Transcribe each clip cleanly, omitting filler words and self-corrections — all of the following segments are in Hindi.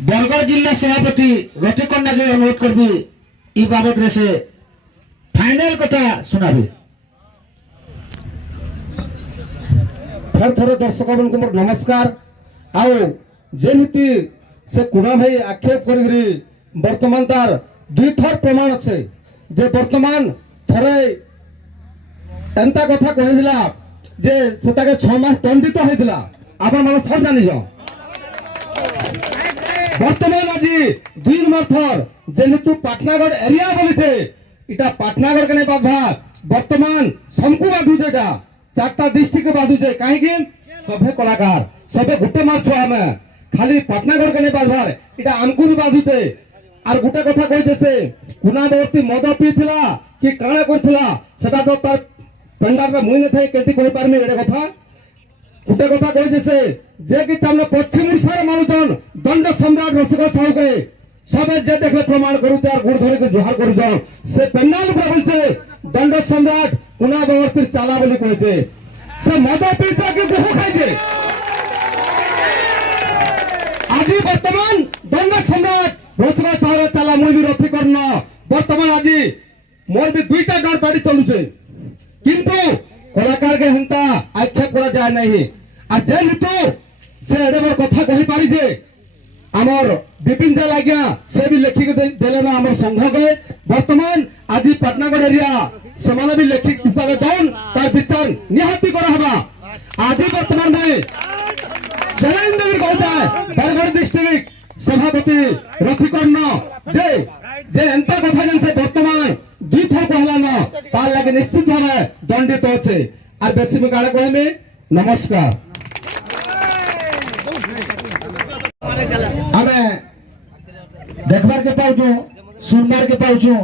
बरगढ़ जिला सभापति रतिकन्या के अनुरोध करबी ई बाबत रे से फाइनल कथा सुनाबी। फिर थोड़े दर्शक मन को नमस्कार। आओ जेमिति से कुणा भाई आक्षेप करी वर्तमान तार दुई थर प्रमाण अच्छे जे वर्तमान थरे एंता कथा कहिदिला जे सेताके 6 मास दंडित होइदिला आपण मन सब जानि जाओ। वर्तमान आज 2 नंबर थर जेहेतु पाटनागढ़ एरिया बोलिছে इटा पाटनागढ़ के नहीं भाग वर्तमान समकु बाधुचे एटा 4टा डिस्ट्रिक्ट बाधुचे काहे कि सभे कलाकार सभे गुटे मारछो हमें खाली पाटनागढ़ के नहीं बाधवार इटा आमकु भी बाधुचे। आर गुटे कथा कहिते से कुनावर्ती मद पीथिला कि काणा करथिला सेटा तो तार पेंडार रे मुई न थाई केति कहि पारमी एडे कथा गुटे कथा कहिते से जे कि तमने पश्चिम ओडिसा रे मानुचन दंड सम्राट रसिक साहू के सबे जे देखले प्रमाण करूचे आर गुड़ धरे के जोहार करूचन से पेंडाल पर बोलते दंड सम्राट कुनावर्ती चाला बोली कहिते से मद पीता के गुह खाइजे आज वर्तमान दंड सम्राट रसिक साहू चाला मुई भी रथी करना वर्तमान आज मोर भी दुईटा गाड़ बाड़ी चलुचे किंतु कलाकार के हंता आक्षेप करा जाए नहीं। आ जे ऋतु से एडे बड़ कथा कहि पारी जे हमर विपिन जे लाग्या से भी लेखिक देले ना हमर संघ के वर्तमान आज पाटनागढ़ एरिया समाने भी लेखिक हिसाब दौन तार विचार निहाती करा हबा आज वर्तमान में चैलेंज कहता है बरगढ़ डिस्ट्रिक्ट सभापति रथिकर्ण जे जे एंता कथा जन से वर्तमान दुई थर कहला न तार लगे निश्चित भावे दंडित होचे। आ बेसी में गाड़ा कहे में नमस्कार। हमें देखबार के पाउछु सुनबार के पाउछु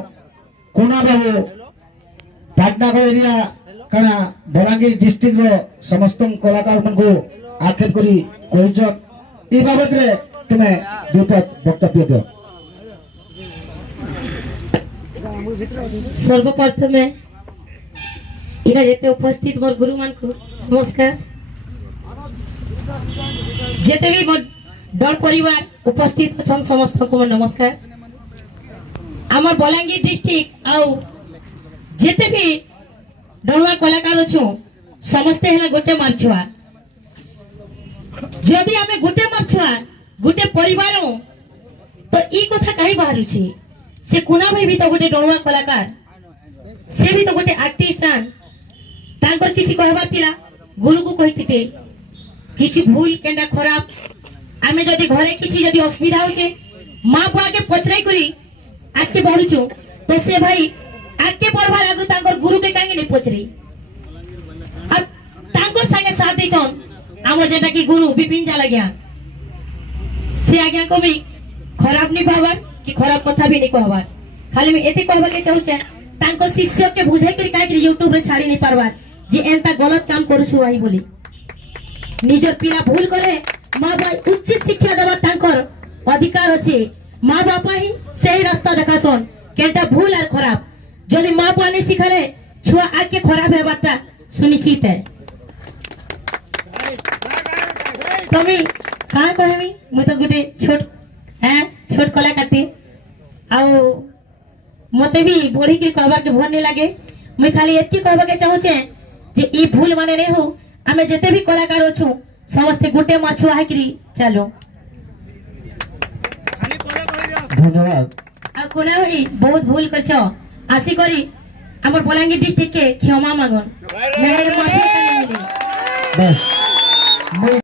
कोना बाबू पाटनागढ़ एरिया कणा बलांगीर डिस्ट्रिक्ट रो समस्त कलाकार मन को आक्षेप करी कहिछ ई बाबत रे तुमे दुपत वक्तव्य दो। सर्वप्रथमे इना जेते उपस्थित मोर गुरु मान को नमस्कार। जेते भी मोर डर परिवार उपस्थित अछन समस्त को नमस्कार। आमर बलांगीर डिस्ट्रिक्ट आउ जेते भी डरुआ कलाकार अछु समस्त हेला गोटे मारछुआ जदि आमे गोटे मारछुआ गोटे परिवार तो ई कथा काहे बाहरुछि से कुना भाई भी तो गोटे डरुआ कलाकार से भी तो गोटे आर्टिस्ट तांकर किसी कहबार थिला गुरु को कहिते किसी भूल केंडा खराब आमे जदि घरे किसी जदि असुविधा होचे मां बुआ के पचराई करी आके बढ़ुछु तो से भाई आके पढ़वार आगु तांकर गुरु के कांगे नहीं पचरी आ तांकर संगे साथ देछन हमर जेटा की गुरु विपिन जा लाग्या से आज्ञा को भी खराब नहीं भाबार कि खराब कथा भी नहीं कहबार खाली में एते कहबा के चाहूचे तांकर शिष्य के बुझाई करी काहे कि YouTube रे छाड़ी नहीं पारबार जे एंता गलत काम करूछु आई बोली निजर पिला भूल करे मां बाप उचित शिक्षा देबा तांकर अधिकार अछि। मां बाप ही सही रास्ता देखासन केटा भूल और खराब जदि मां बाप ने सिखाले छुआ आके खराब हेबाटा सुनिश्चित है। तमी का कहमी मैं तो गुटे छोट कला काटे आउ मते भी बढ़ी के कहबार के भर नहीं लगे मैं खाली एति कहबा के चाहूचे जे ई भूल माने नहीं हो आमे जेते भी कलाकार अछु समस्त गुटे माछुआ हाकरी चलो धन्यवाद। आ कोना भाई बहुत भूल करछो आसी करी हमर बलांगीर डिस्ट्रिक्ट के क्षमा मांगन नहीं माफी नहीं मिली। बस